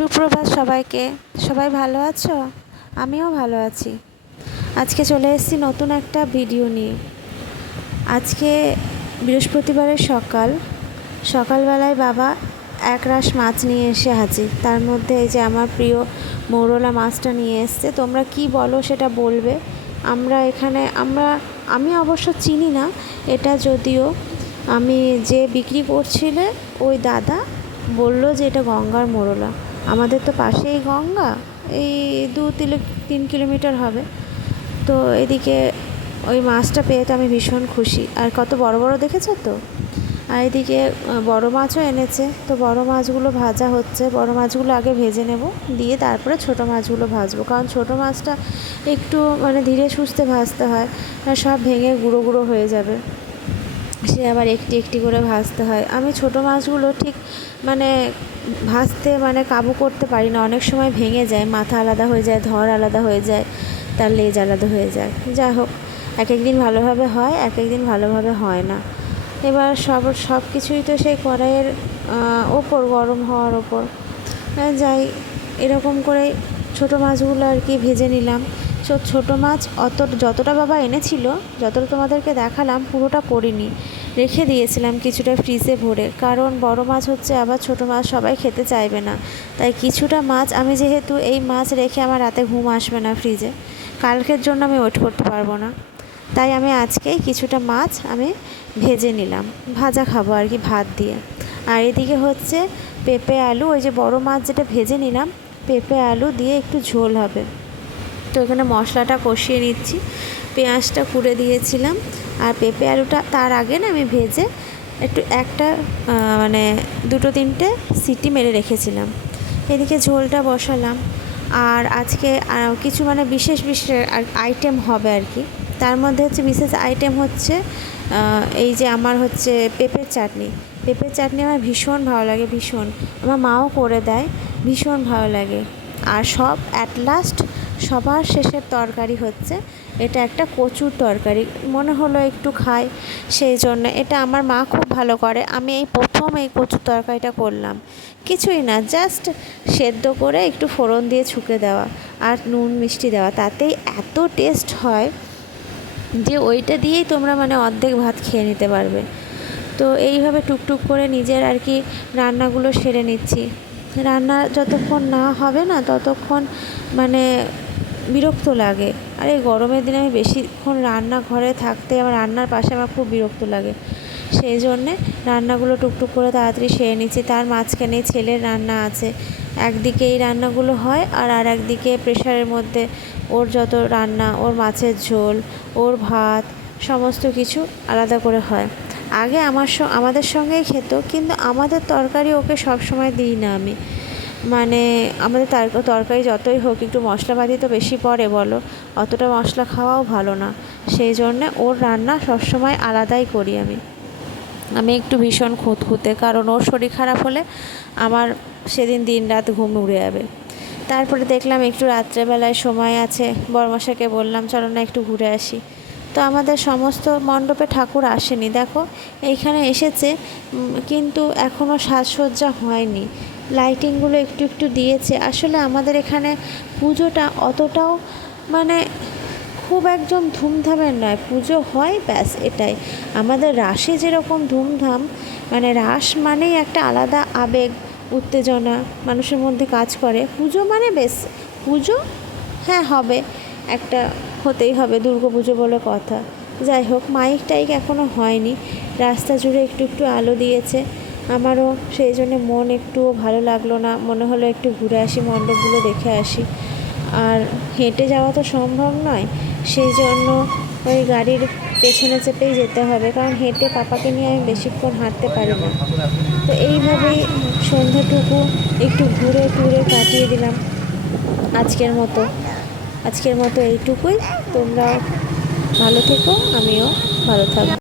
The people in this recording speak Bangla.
সুপ্রভাত সবাইকে। সবাই ভালো আছো? আমিও ভালো আছি। আজকে চলে এসেছি নতুন একটা ভিডিও নিয়ে। আজকে বৃহস্পতিবারের সকালবেলায় বাবা এক রাশ মাছ নিয়ে এসে হাজির। তার মধ্যে এই যে আমার প্রিয় মৌরলা মাছটা নিয়ে এসছে। তোমরা কি বলো সেটা বলবে। আমি অবশ্য চিনি না এটা, যদিও আমি যে বিক্রি করছিলে ওই দাদা বলল যে এটা গঙ্গার মোরলা। আমাদের তো পাশেই গঙ্গা, এই 2-3 কিলোমিটার হবে। তো এদিকে ওই মাছটা পেয়ে তো আমি ভীষণ খুশি। আর কত বড় বড় দেখেছো তো। আর এদিকে বড় মাছও এনেছে। তো বড় মাছগুলো ভাজা হচ্ছে। বড় মাছগুলো আগে ভেজে নেব, দিয়ে তারপরে ছোট মাছগুলো ভাজবো। কারণ ছোট মাছটা একটু ধীরে সুস্থে ভাজতে হয়, আর সব ভেঙে গুঁড়ো গুঁড়ো হয়ে যাবে। সে আবার একটি একটি করে ভাজতে হয়। আমি ছোট মাছগুলো ঠিক ভাজতে কাবু করতে পারি না। অনেক সময় ভেঙে যায়, মাথা আলাদা হয়ে যায়, ধর আলাদা হয়ে যায়, তার লেজ আলাদা হয়ে যায়। যাই হোক, এক একদিন ভালোভাবে হয়, এক একদিন ভালোভাবে হয় না। এবার সব কিছুই তো সেই কড়াইয়ের ওপর, গরম হওয়ার ওপর। যাই, এরকম করে ছোটো মাছগুলো আর কি ভেজে নিলাম। ছোটো মাছ যতটা বাবা এনেছিল, যতটা তোমাদেরকে দেখালাম, পুরোটা করিনি, রেখে দিয়েছিলাম কিছুটা ফ্রিজে ভরে। কারণ বড় মাছ হচ্ছে, আবার ছোটো মাছ সবাই খেতে চাইবে না। তাই কিছুটা মাছ আমি, যেহেতু এই মাছ রেখে আমার রাতে ঘুম আসবে না ফ্রিজে, কালকের জন্য আমি ওয়েট করতে পারবো না, তাই আমি আজকেই কিছুটা মাছ আমি ভেজে নিলাম। ভাজা খাবো আর কি, ভাত দিয়ে। আর এদিকে হচ্ছে পেঁপে আলু, ওই যে বড় মাছ যেটা ভেজে নিলাম, পেঁপে আলু দিয়ে একটু ঝোল হবে। তো এখানে মশলাটা কষিয়ে নিচ্ছি। পেঁয়াজটা কুড়ে দিয়েছিলাম, আর পেঁপে আলুটা তার আগে না আমি ভেজে একটু দুটো তিনটে সিটি মেরে রেখেছিলাম। এদিকে ঝোলটা বসালাম। আর আজকে কিছু বিশেষ আইটেম হবে আর কি। তার মধ্যে হচ্ছে বিশেষ আইটেম হচ্ছে এই যে আমার হচ্ছে পেঁপের চাটনি। পেঁপের চাটনি আমার ভীষণ ভালো লাগে, ভীষণ। আমার মাও করে দেয়, ভীষণ ভালো লাগে। আর সবার শেষের তরকারি হচ্ছে এটা একটা কচুর তরকারি। মনে হলো একটু খাই, সেই জন্য। এটা আমার মা খুব ভালো করে। আমি এই প্রথম এই কচুর তরকারিটা করলাম। কিছুই না, জাস্ট সেদ্ধ করে একটু ফোড়ন দিয়ে ছুঁকে দেওয়া আর নুন মিষ্টি দেওয়া, তাতেই এত টেস্ট হয় যে ওইটা দিয়েই তোমরা অর্ধেক ভাত খেয়ে নিতে পারবে। তো এইভাবে টুকটুক করে নিজের আর কি রান্নাগুলো সেরে নিচ্ছি। রান্না যতক্ষণ না হবে না, ততক্ষণ বিরক্ত লাগে। আর এই গরমের দিনে আমি বেশিক্ষণ রান্নাঘরে থাকতে, আমার রান্নার পাশে আমার খুব বিরক্ত লাগে। সেই জন্যে রান্নাগুলো টুকটুক করে তাড়াতাড়ি সেরে নিচ্ছি। তার মাঝখানে ছেলের রান্না আছে, একদিকে এই রান্নাগুলো হয়, আর একদিকে প্রেশারের মধ্যে ওর যত রান্না, ওর মাছের ঝোল, ওর ভাত, সমস্ত কিছু আলাদা করে হয়। আগে আমাদের সঙ্গেই খেত, কিন্তু আমাদের তরকারি ওকে সব সময় দিই না আমি। আমাদের তরকারি যতই হোক, একটু মশলাপাতি তো বেশি পড়ে, বলো, অতটা মশলা খাওয়াও ভালো না। সেই জন্যে ওর রান্না সবসময় আলাদাই করি আমি একটু ভীষণ খুঁতখুঁতে, কারণ ওর শরীর খারাপ হলে আমার সেদিন দিন রাত ঘুম উড়ে যাবে। তারপরে দেখলাম একটু রাত্রেবেলায় সময় আছে, বড়মশাইকে বললাম চলো না একটু ঘুরে আসি। তো আমাদের সমস্ত মণ্ডপে ঠাকুর আসেনি, দেখো এইখানে এসেছে, কিন্তু এখনও সাজসজ্জা হয়নি। লাইটিংগুলো একটু একটু দিয়েছে। আসলে আমাদের এখানে পুজোটা অতটাও খুব একদম ধুমধামের নয়। পুজো হয়, ব্যাস, এটাই। আমাদের রাসে যেরকম ধুমধাম, রাস মানেই একটা আলাদা আবেগ, উত্তেজনা মানুষের মধ্যে কাজ করে। পুজো বেশ, পুজো হ্যাঁ হবে, একটা হতেই হবে, দুর্গাপুজো বলে কথা। যাই হোক, মাইক টাইক এখনও হয়নি। রাস্তা জুড়ে একটু একটু আলো দিয়েছে। আমারও সেই জন্য মন একটুও ভালো লাগলো না, মনে হলো একটু ঘুরে আসি, মণ্ডপগুলো দেখে আসি। আর হেঁটে যাওয়া তো সম্ভব নয়, সেই জন্য ওই গাড়ির পেছনে চেপেই যেতে হবে, কারণ হেঁটে পাপাকে নিয়ে আমি বেশিক্ষণ হাঁটতে পারি না। তো এইভাবেই সন্ধ্যাটুকু একটু ঘুরে টুরে কাটিয়ে দিলাম আজকের মতো এইটুকুই। তোমরাও ভালো থেকো, আমিও ভালো থাকবো।